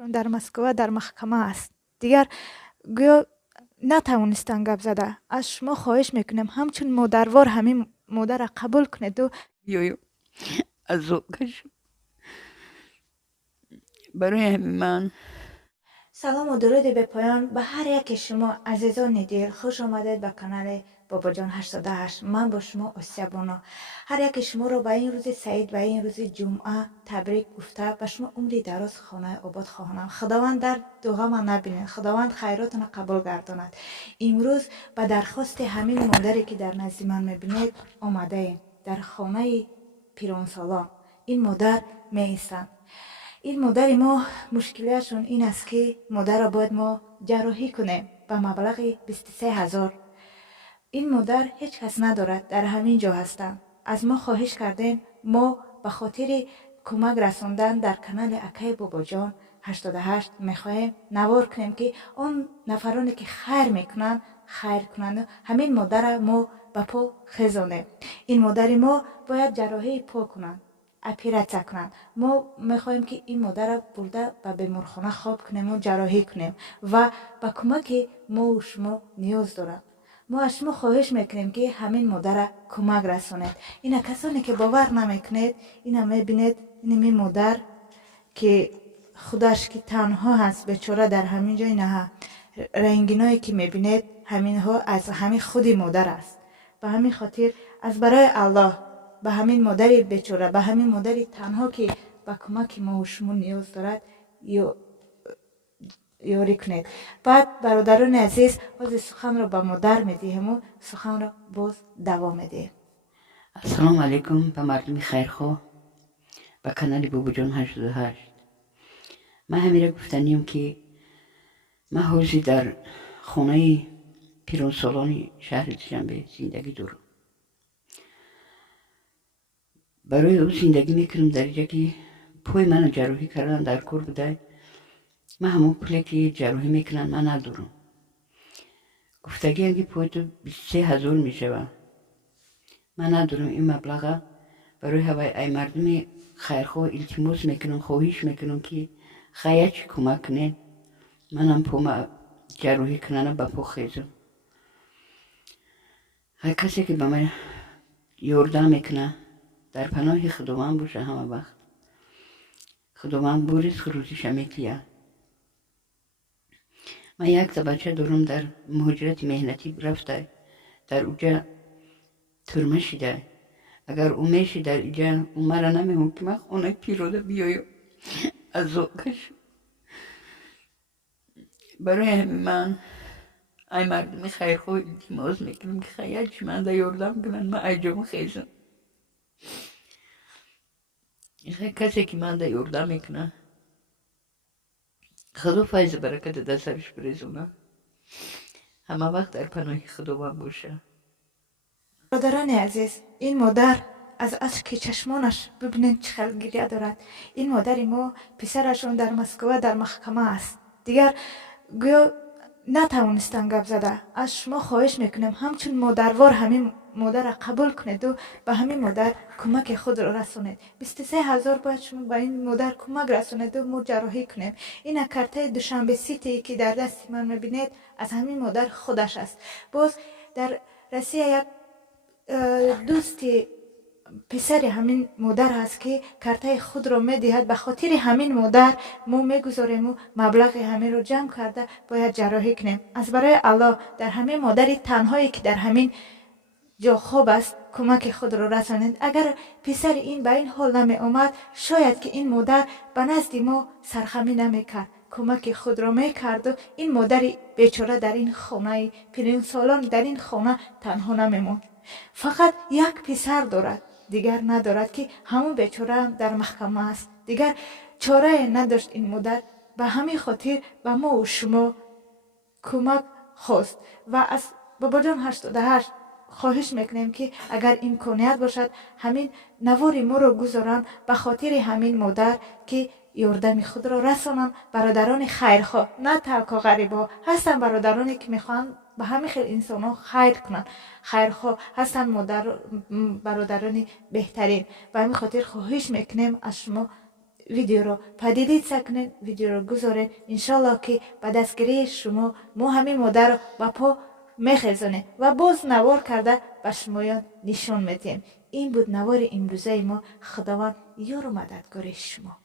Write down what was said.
چون در مسکو در محکمه است. دیگر گویا نتوانستند گپ زده. از شما خواهش میکنم همچون مادروار همین مادر را قبول کنید و بیایم از ذوقش. برای همین من سلام و درود به پایان به هر یک شما عزیزان دل. خوش آمدید به کانال بابا جان 88. من با شما آسیا بانو. هر یک شما رو به این روز سعید، به این روز جمعه تبریک گفته به شما عمری دراز خانه آباد خواهانم. خداوند در دوغم نبینید، خداوند خیراتون قبول گرداند. امروز به درخواست همین مادری که در نزد من میبینید آمده ایم در خانه پیران سالان. این مادر میایستند. این مادر ما مشکلشون این است که مادر را باید ما جراحی کنیم به مبلغ 23,000. این مادر هیچ کس ندارد، در همین جا هستند. از ما خواهش کردیم ما به خاطر کمک رساندن در کانال اکای بابا جان 88 میخواهیم نوار کنیم که آن نفرانی که خیر میکنن خیر کنند. همین مادر را ما به پا خزانیم. این مادر ما باید جراحی پا کنند، اپراتسیا کنند. ما میخواهیم که این مادر را برده به بیمارخانه خواب کنیم و جراحی کنیم و به کمک ما و شما نیاز دارد. ما از شما خواهش میکنیم که همین مادر را کمک رسانید. اینا کسانی که باور نمیکنید اینا میبینید این مادر که خودش که تنها هست بیچاره در همین جای نه. رنگینایی که میبینید همین ها از همین خودی مادر است. به همین خاطر از برای الله به همین مادری بیچاره، به همین مادری تنها که به کمک ما و شما نیاز دارد یاری کنید. بعد برادران عزیز باز سخن را به مادر میدهیم و سخن را باز دوام میدهیم. السلام علیکم به مردم خیرخواه به کانال بابا جان 88. من همیشه گفتنیم که من حوزی در خانه پیران سالان شهر دوشنبه زندگی دارم. برای او زندگی میکنم در اینجا که پای من جراحی کردن در کور بوده. من همون پولی که جراحی میکنن من ندارم. گفتگی اگه پای تو 23,000 میشه من ندارم این مبلغ. برای هوای ای مردم خیرخواه التماس میکنم، خواهش میکنم که خیلی کمک کنین منم پا جراحی کنن به پا خیزم. هر کسی که به من یاردم میکنه در پناه خداوند باشه همه وقت. خداوند بوریز خروزش میتیه. من یک تا بچه دارم در مهاجرت مهنتی رفته، در اوجا ترمه شده. اگر او میشه در اینجا او مرا نمیمون که من خانه پیراده بیایم از ذوقش. برای همین من ای مردم خیرخواه التماس میکنم که خیلی من در یاردم کنن من ایجام خیزم. کسی که من در یاردم میکنه خدا فیض برکت در سرش بریزونه، همه وقت در پناه خداوند باشه. برادران عزیز این مادر از اشک چشمانش ببینید چقدر گریه دارد. این مادر ما پسرشون در مسکو در محکمه است. دیگر گویا نتوانستند گپ زده. از شما خواهش میکنم همچون مادروار همین مادر را قبول کنید و به همین مادر کمک خود را رسانید. 23,000 باید شما به این مادر کمک رسانید و ما جراحی کنیم. این کارت دوشنبه سیتی که در دست من میبینید از همین مادر خودش است. باز در روسیه یک دوستی پسر همین مادر هست که کارتای خود را میدهد. به خاطر همین مادر ما میگذاریم و مبلغ همین رو جمع کرده باید جراحی کنیم. از برای الله در همین مادری تنهایی که در همین جا خواب است کمک خود را رسانید. اگر پسر این به این حال نمی آمد شاید که این مادر به نزد ما سرخمی نمی کرد، کمک خود را می کرد و این مادر بیچاره در این خانه پیرین سالان در این خانه تنها نمیموند. فقط یک پسر دارد، دیگر ندارد که همون بیچاره در محکمه است. دیگر چاره نداشت این مادر. به همین خاطر به ما و شما کمک خواست و از بابا جان 88 خواهش میکنیم که اگر امکانیت باشد همین نوار ما رو گذارن به خاطر همین مادر که یاردم خود را رسانن. برادران خیرخواه نه تلکا غریبا هستن، برادرانی که میخوان به همین خیل انسان ها خیر کنن، خیرخواه هستن، برادران بهترین. به همین خاطر خواهش میکنیم از شما ویدیو رو پدیدید سکنین، ویدیو رو گذارین. انشالله که به دستگیری شما ما همین مادر رو به پا میخیزونیم و باز نوار کرده به شمایان نشون میدیم. این بود نوار امروزه ما. خداوند یار و مددگار شما.